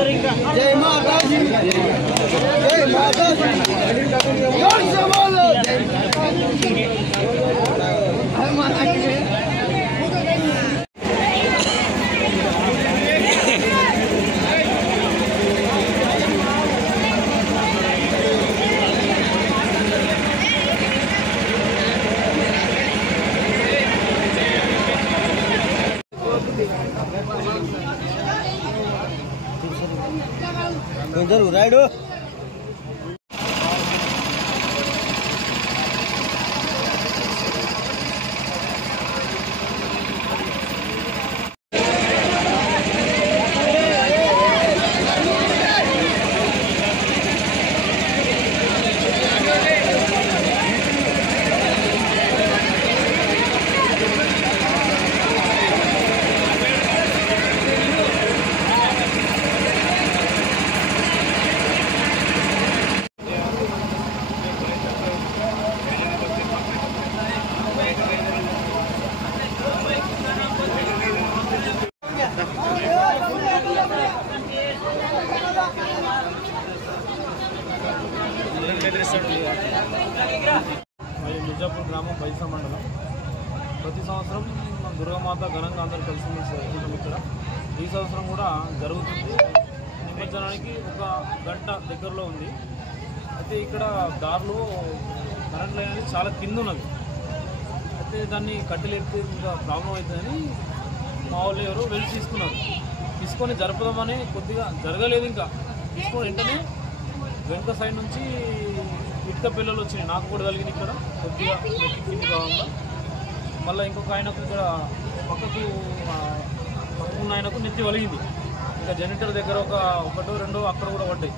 जय माता दी, जय माता दी, जय समालो, जय माता की। इधर राइड మిర్జాపూర్ గ్రామం బైసా మండలం ప్రతి సంవత్సరం దుర్గామాత ఘనంగా అందరూ కలిసి ఇక్కడ ఈ సంవత్సరం కూడా జరుగుతుంది. నిమజ్జనానికి ఒక గంట దగ్గరలో ఉంది. అయితే ఇక్కడ దారిలో కరెంట్ లైన్ అనేది చాలా కింద ఉన్నది. అయితే దాన్ని కట్టెలేపితే ఇంకా ప్రాబ్లం అవుతుందని మా వాళ్ళు ఎవరు వెళ్ళి తీసుకొని జరపదామని కొద్దిగా జరగలేదు. ఇంకా తీసుకొని వెంటనే వెనుక సైడ్ నుంచి ఇటుక పిల్లలు వచ్చినాయి. నాకు కూడా కలిగింది ఇక్కడ కొద్దిగా కింది కావాలా. మళ్ళీ ఇంకొక ఆయనకు ఇక్కడ పక్కకు ఉన్న ఆయనకు నెత్తి వలిగింది. ఇంకా జనరేటర్ దగ్గర ఒకటో రెండో అక్కడ కూడా పడ్డాయి.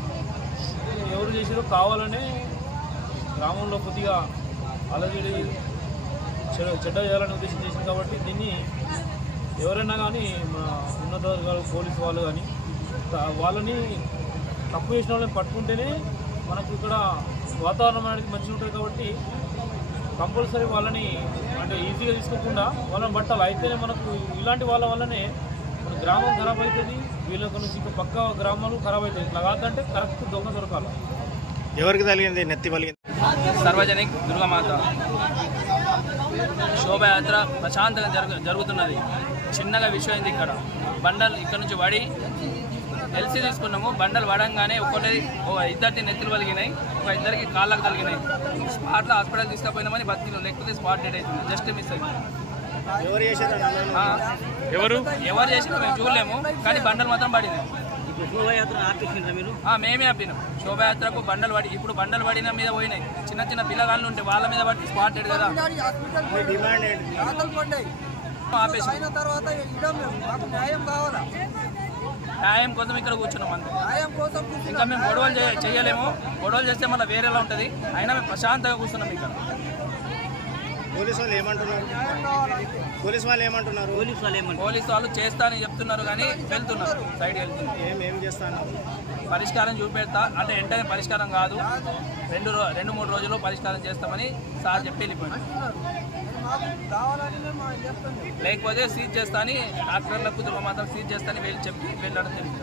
ఎవరు చేసారో కావాలనే గ్రామంలో కొద్దిగా అలజడి చెడ్డ చేయాలని ఉద్దేశం చేసింది. కాబట్టి దీన్ని ఎవరైనా కానీ మన ఉన్నతాధికారులు పోలీసు వాళ్ళు కానీ వాళ్ళని తప్పు చేసిన వాళ్ళని పట్టుకుంటేనే మనకు ఇక్కడ వాతావరణం అనేది మంచిగా ఉంటుంది. కాబట్టి కంపల్సరీ వాళ్ళని అంటే ఈజీగా తీసుకోకుండా వాళ్ళని పట్టాలి. అయితేనే మనకు ఇలాంటి వాళ్ళ వల్లనే మన గ్రామం ఖరాబ్ అవుతుంది. వీళ్ళకి నుంచి ఇంకా పక్క గ్రామాలు ఖరాబ్ అవుతాయి. ఇట్లా కాదంటే కరెక్ట్ దొంగ దొరకాలి. ఎవరికి తగిలింది నెత్తి వలిగింది? సార్వజనిక్ దుర్గామాత శోభయాత్ర ప్రశాంతంగా జరుగుతున్నది. చిన్నగా విషయం అయింది. ఇక్కడ బండలు ఇక్కడ నుంచి పడి ఎల్సీ తీసుకున్నాము. బండలు పడంగానే ఇద్దరికి నెత్తులు వలిగినాయి, ఒక ఇద్దరికి కాళ్ళకు తగిలినాయి. స్పాట్లో హాస్పిటల్ తీసుకుపోయినామని బతికినాం, లేకపోతే స్పాట్ డెడ్ అవుతుంది. జస్ట్ మిస్ అయింది. ఎవరు చేసినా మేము చూడలేము, కానీ బండలు మాత్రం పడినాయి. మేమే ఆపినాం. శోభయాత్రకు బండలు పడి ఇప్పుడు బండలు పడిన మీద పోయినాయి. చిన్న చిన్న పిల్లగాళ్ళు ఉంటే వాళ్ళ మీద పట్టి స్పాట్ డెడ్ కదా ఆపేసి న్యాయం కోసం ఇక్కడ కూర్చున్నాం. అంతే. ఇంకా మేము గొడవలు చేయలేము. గొడవలు చేస్తే మళ్ళీ వేరేలా ఉంటుంది. అయినా మేము ప్రశాంతంగా కూర్చున్నాం ఇక్కడ. పోలీసు వాళ్ళు చేస్తా అని చెప్తున్నారు, కానీ వెళ్తున్నారు, సైడ్ వెళ్తున్నారు. ఏం చేస్తాను పరిష్కారం చూపెడతా అంటే వెంటనే పరిష్కారం కాదు, 2-3 రోజుల్లో పరిష్కారం చేస్తామని సార్ చెప్పి వెళ్ళిపోయాడు. లేకపోతే సీజ్ చేస్తా అని డాక్టర్లకు మాత్రం సీజ్ చేస్తా అని చెప్పి వెళ్ళడం జరిగింది.